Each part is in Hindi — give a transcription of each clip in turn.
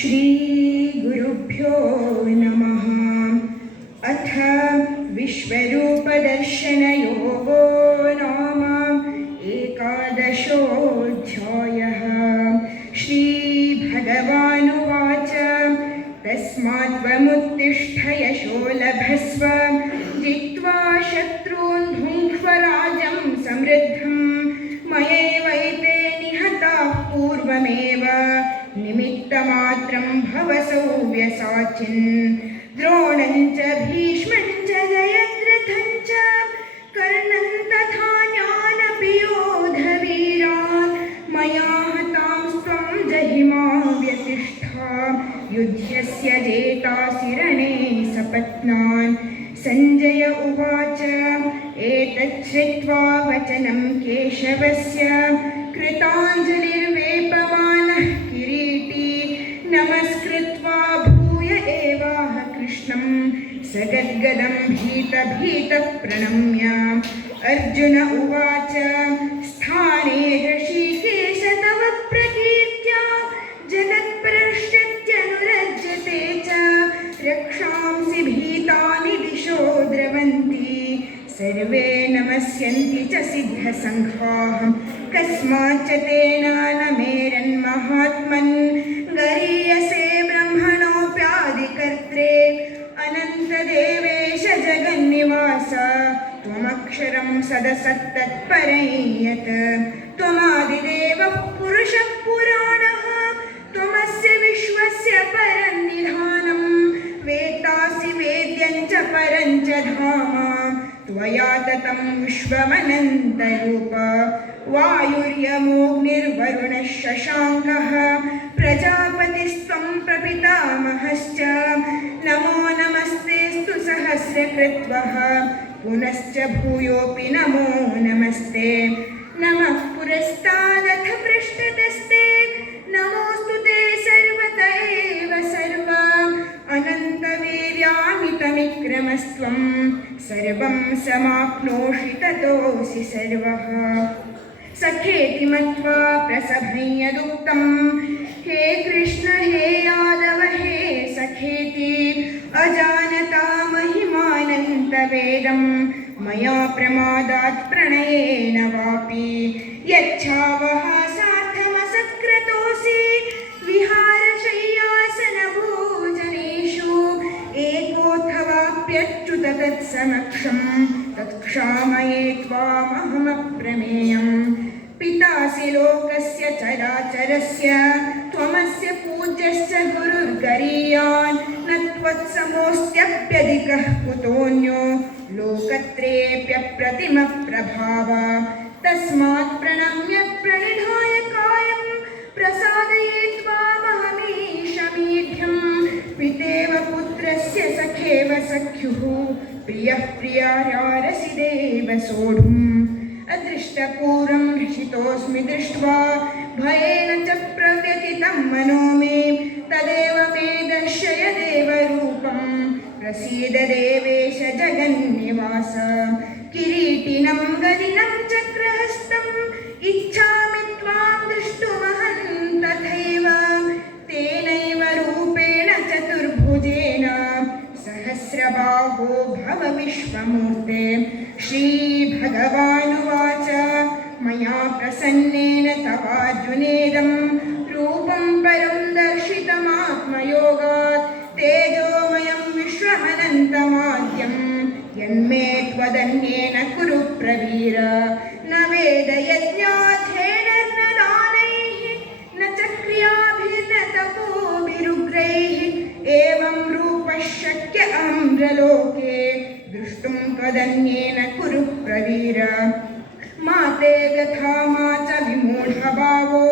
श्रीगुरुभ्यो नमः। अथ विश्वरूपदर्शनयोगो निमित्तमात्रं व्यसाचिन् द्रोणं च भीष्मं च जयद्रथं च कर्णं तथा ज्ञानपि योधवीरान् मया हतांस्त्वं जहिमा व्यतिष्ठा। युध्यस्य जेतासिरणे सपत्नान्। सञ्जय उवाच एतत् श्रुत्वा वचनं केशवस्य। कृताञ्जलिर्वेपमानः सगद्गदं भीतभीतः प्रणम्य अर्जुन उवाच, स्थाने ऋषिकेश तव प्रकीर्त्या। जगत्प्रश्यत्यनुरज्यते च। रक्षांसि भीतानि दिशो द्रवन्ति। सर्वे नमस्यन्ति च सिद्धसङ्घाः। कस्माच्च तेन अनन्तदेवेश जगन्निवास त्वमक्षरं सदसत्तत्परं यत् त्वमादिदेवः पुरुषः पुराणः त्वमस्य विश्वस्य परन्निधानं वेत्तासि वेद्यं च परं च धाम त्वया ततं विश्वमनन्तरूप वायुर्यमोऽग्निर्वरुणः शशाङ्कः प्रजापतिस्त्वं नमो नमस्तेऽस्तु सहस्रकृत्वः पुनश्च भूयोऽपि नमो नमस्ते। नमः पुरस्तादथ पृष्ठतस्ते। नमोऽस्तु ते सर्वत एव सर्व। अनन्तवीर्यामितविक्रमस्त्वं सर्वं समाप्नोषि ततोऽसि सर्वः। सखेति मत्वा प्रसभं यदुक्तं हे कृष्ण, हे यादव, हे सखेति अजानता महिमानन्तवेदं मया प्रमादात् प्रणयेन वापि। यच्छावः सार्थमसत्कृतोऽसि विहारशय्यासनभोजनेषु एकोऽथवाप्यच्युत तत्समक्षं, तत्क्षामये त्वामहमप्रमेयम्। लोकत्रेऽप्यप्रतिमप्रभाव तस्मात् प्रणम्य प्रणिधाय कायं प्रसादये त्वामहमीशमीढ्यं पितेव पुत्रस्य सखेव सख्युः। प्रियः प्रियायारसि देव सोढुम्। अदृष्टपूरं हृषितोऽस्मि दृष्ट्वा, भयेन च प्रव्यथितं मनो मे। तदेव प्रसीद देवेश जगन्निवास किरीटिनं गदिनं चक्रहस्तम् इच्छामि त्वां द्रष्टुमहं तथैव। तेनैव रूपेण चतुर्भुजेन, सहस्रबाहो भव विश्वमूर्ते श्रीभगवानुवाच, मया प्रसन्नेन तवार्जुनेदं त्वदन्येन कुरु प्रवीर न वेदयज्ञाथेन न दानैः न च क्रियाभिर्न तपोभिरुग्रैः एवं रूपः शक्य अम्रलोके दृष्टुं त्वदन्येन कुरु प्रवीर मा ते गथा मा च विमूढभावो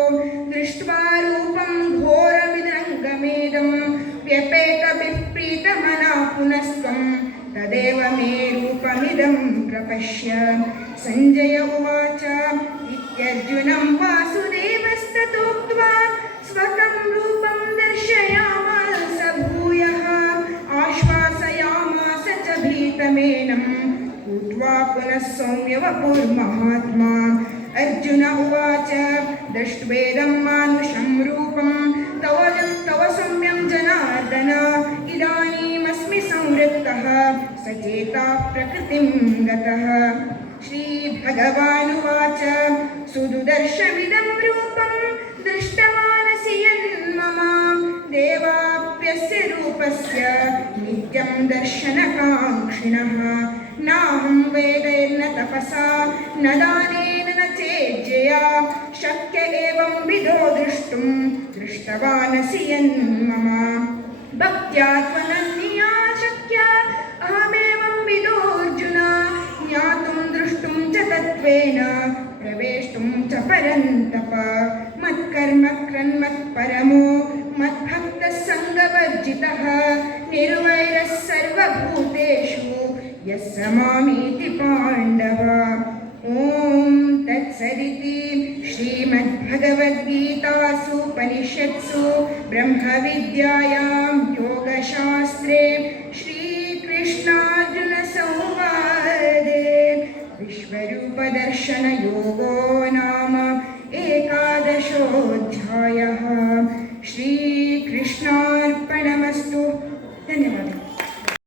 दृष्ट्वा रूपं घोरमिदङ्गमेदं व्यपेतभिः प्रीतमना पुनस्त्वं तदेव मे रूपमिदं प्रपश्य। सञ्जय उवाच, इत्यर्जुनं वासुदेवस्ततोक्त्वा स्वकं रूपं दर्शयामास भूयः आश्वासयामास च भीतमेनं, भूत्वा पुनः सौम्यवपुर्महात्मा अर्जुन उवाच, दृष्ट्वेदं मानुषं रूपं सचेताः प्रकृतिं गतः श्रीभगवानुवाच सुदुदर्शमिदं रूपं दृष्टवानसि यन्मम देवाप्यस्य रूपस्य नित्यं दर्शनकाङ्क्षिणः नाहं वेदैर्न तपसा न दानेन न चेज्जया शक्य एवं विदो द्रष्टुं दृष्टवानसि यन्मम भक्त्या क्रन्मत्परमो मद्भक्तः सङ्गवर्जितः निर्वैरः सर्वभूतेषु यः स मामेति पाण्डव। ॐ तत्सदिति श्रीमद्भगवद्गीतासूपनिषत्सु ब्रह्मविद्यायां योगशास्त्रे श्रीकृष्णार्जुनसंवादे विश्वरूपदर्शनयोगो नाम एकादशोऽध्यायः।